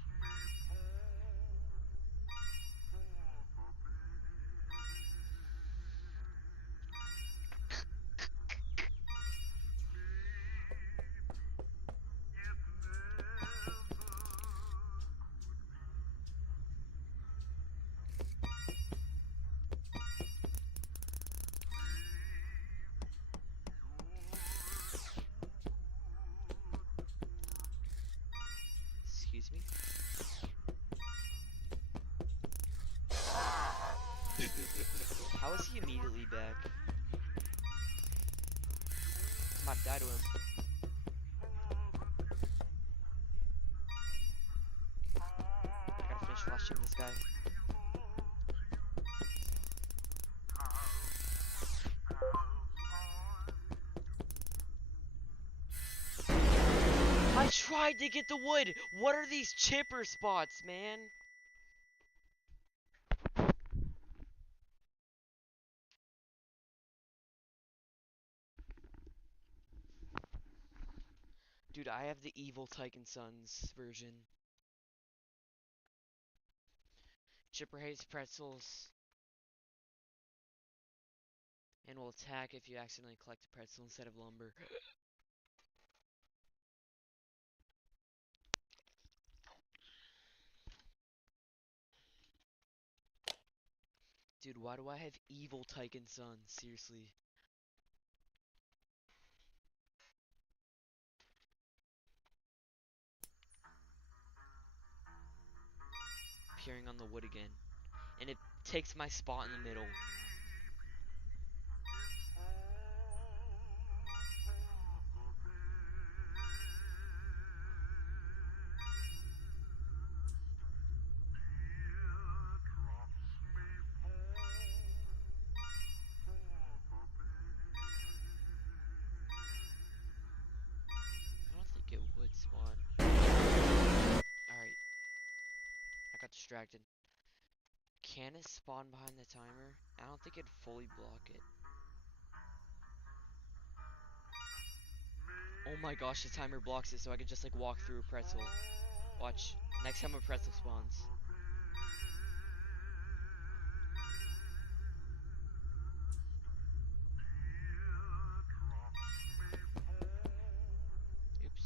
Excuse me? How is he immediately back? I'm about to die to him. I gotta finish flashing this guy. I tried to get the wood! What are these chipper spots, man? Dude, I have the evil Tyken Sons version. Chipper hates pretzels. And will attack if you accidentally collect a pretzel instead of lumber. Dude, why do I have evil Tyken Sun? Seriously. Appearing on the wood again. And it takes my spot in the middle. I don't think it would spawn. Alright. I got distracted. Can it spawn behind the timer? I don't think it'd fully block it. Oh my gosh, the timer blocks it, so I could just like walk through a pretzel. Watch. Next time a pretzel spawns. Oops.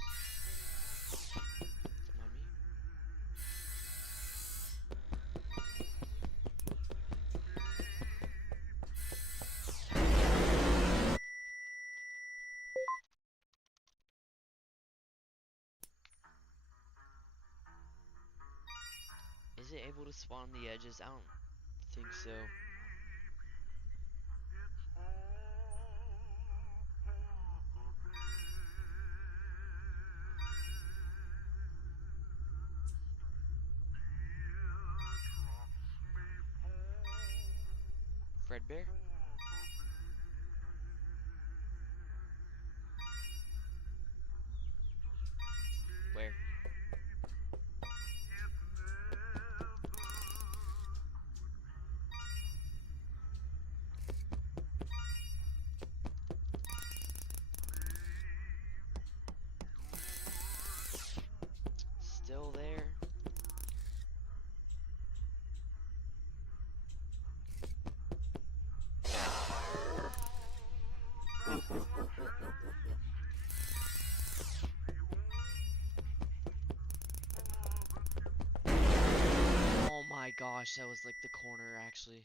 Don't mind me. Is it able to spawn on the edges? I don't think so. Fredbear? Where? Still there. Oh my gosh, that was like the corner actually.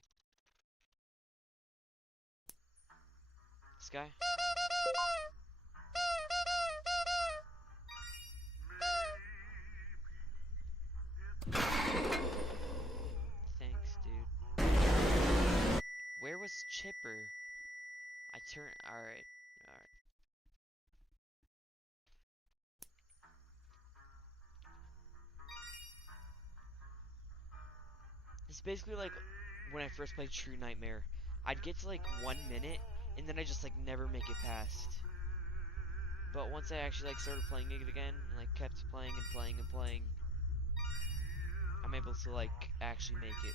This guy? Thanks, dude. Where was Chipper? I turned. Alright. Alright. It's basically like when I first played True Nightmare. I'd get to like 1 minute and then I just like never make it past. But once I actually like started playing it again and like kept playing and playing and playing, I'm able to like actually make it.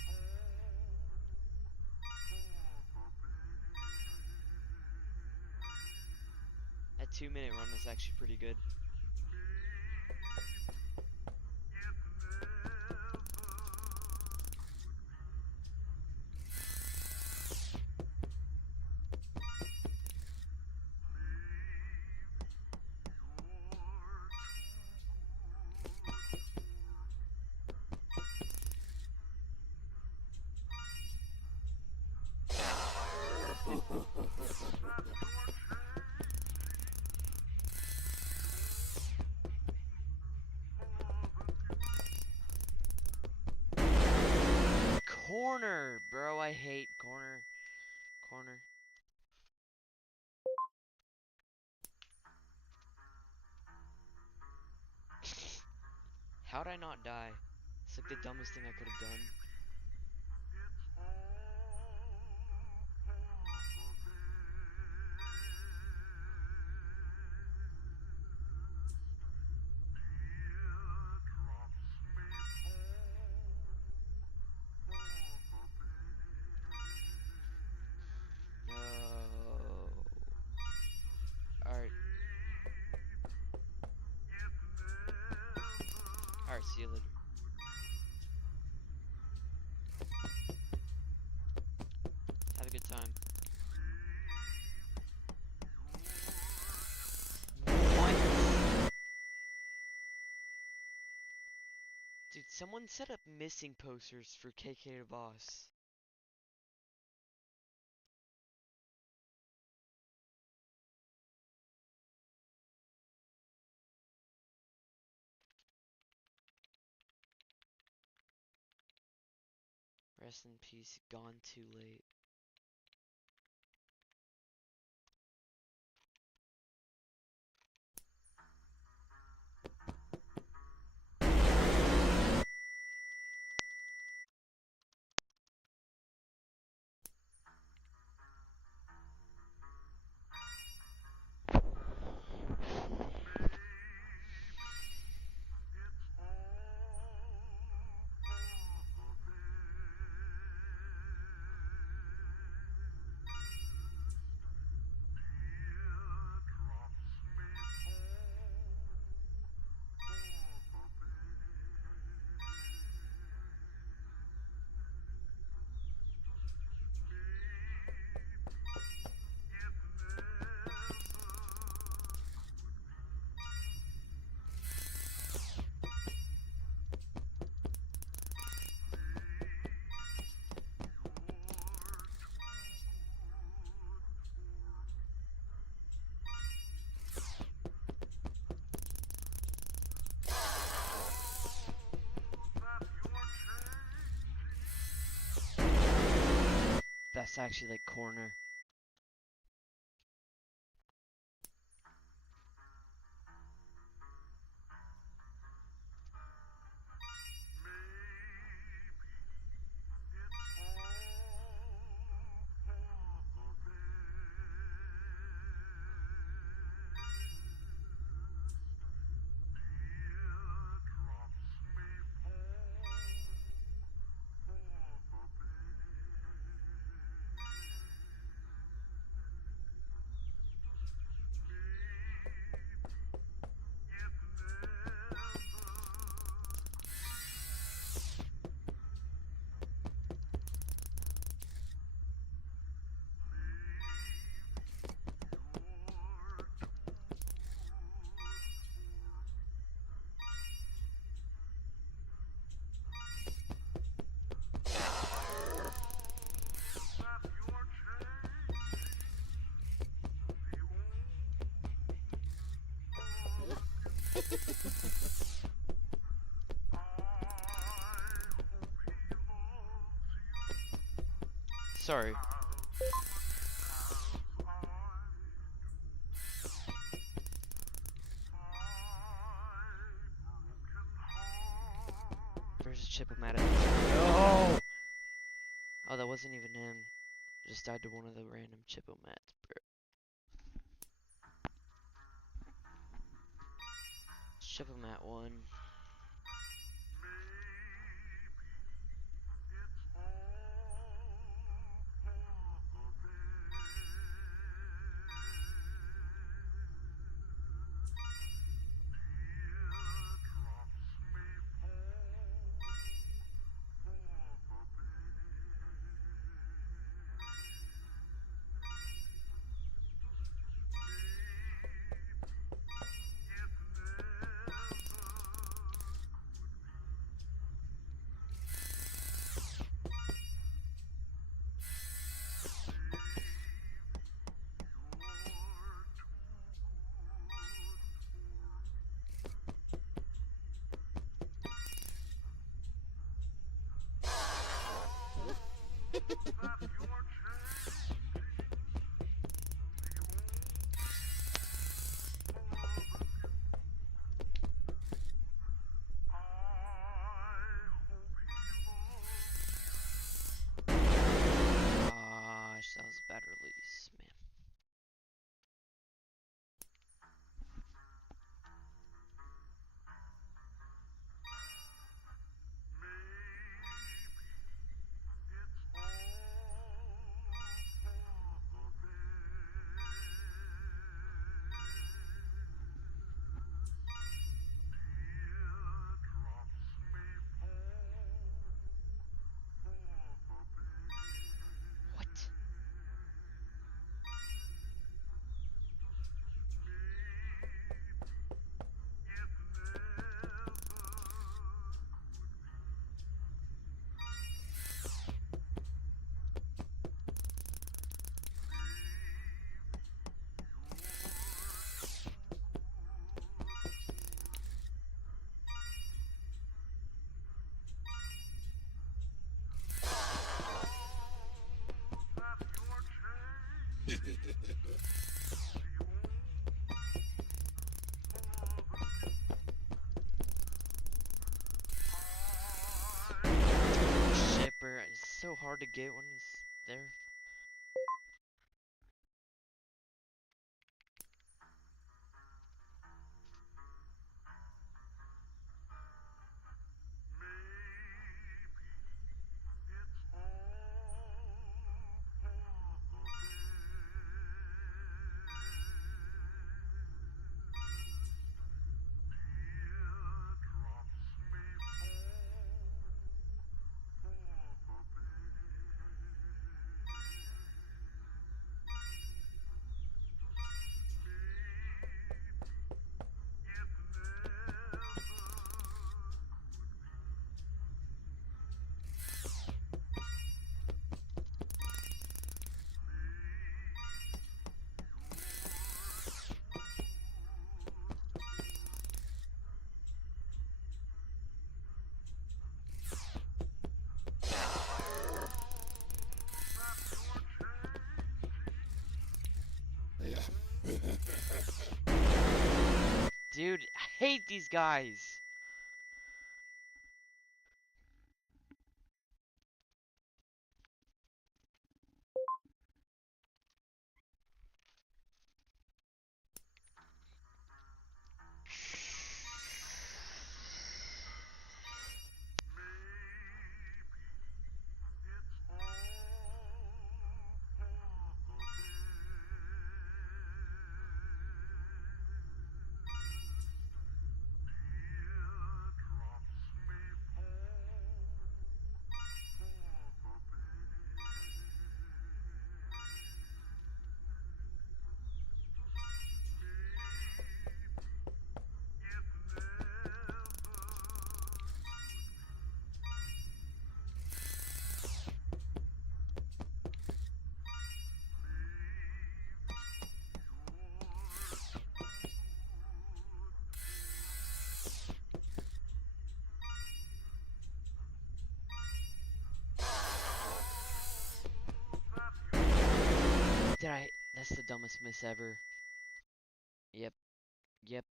That 2-minute run was actually pretty good. Corner! Bro, I hate corner. Corner. How'd I not die? It's like the dumbest thing I could have done. No. Alright. Alright, see you later. Have a good time. someone set up missing posters for KK the Boss? Rest in peace, gone too late. That's actually like corner. Sorry. There's a Chip-O-Matic. No! Oh, that wasn't even him. Just died to one of the random Chip-O-Mats, bro. Chip-O-Mat one. Shipper, it's so hard to get when he's there. Dude, I hate these guys. That's the dumbest miss ever. Yep. Yep.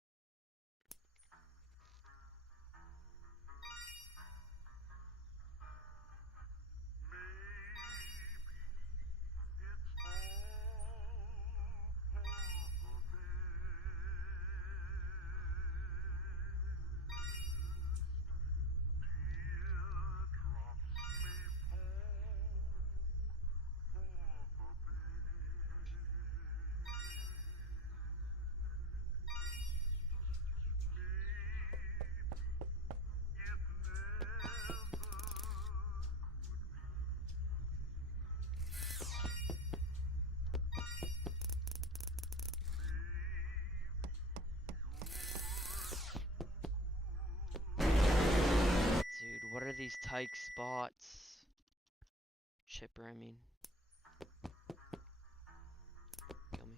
Dude, what are these tyke spots? Chipper, I mean. Kill me.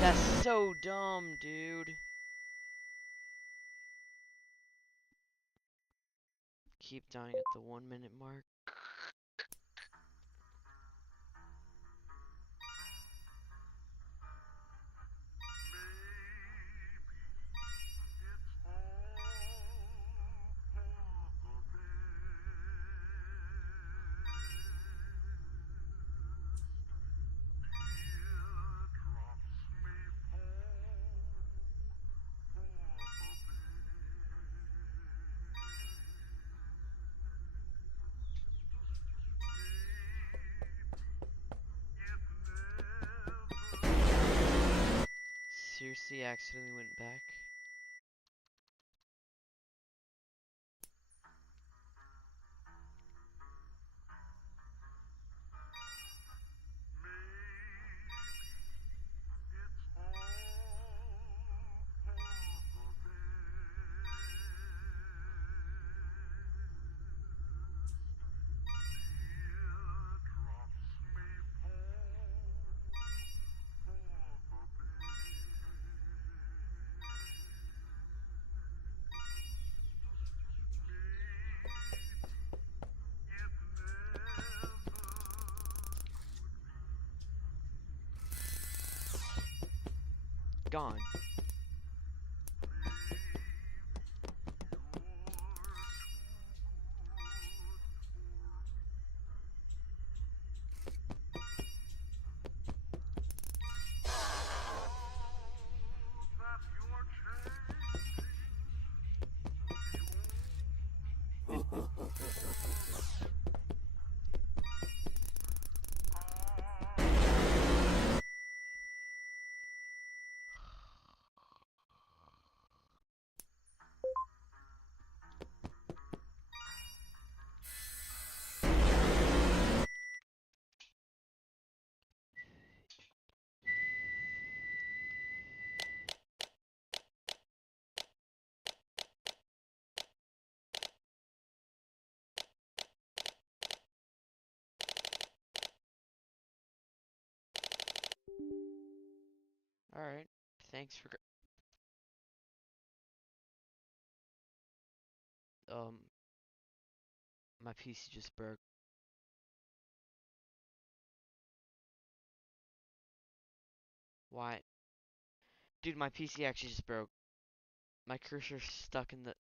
That's so dumb, dude. Keep dying at the 1 minute mark. he accidentally went back. Gone. Alright. Thanks for my PC just broke. Why? Dude, my PC actually just broke. My cursor's stuck in the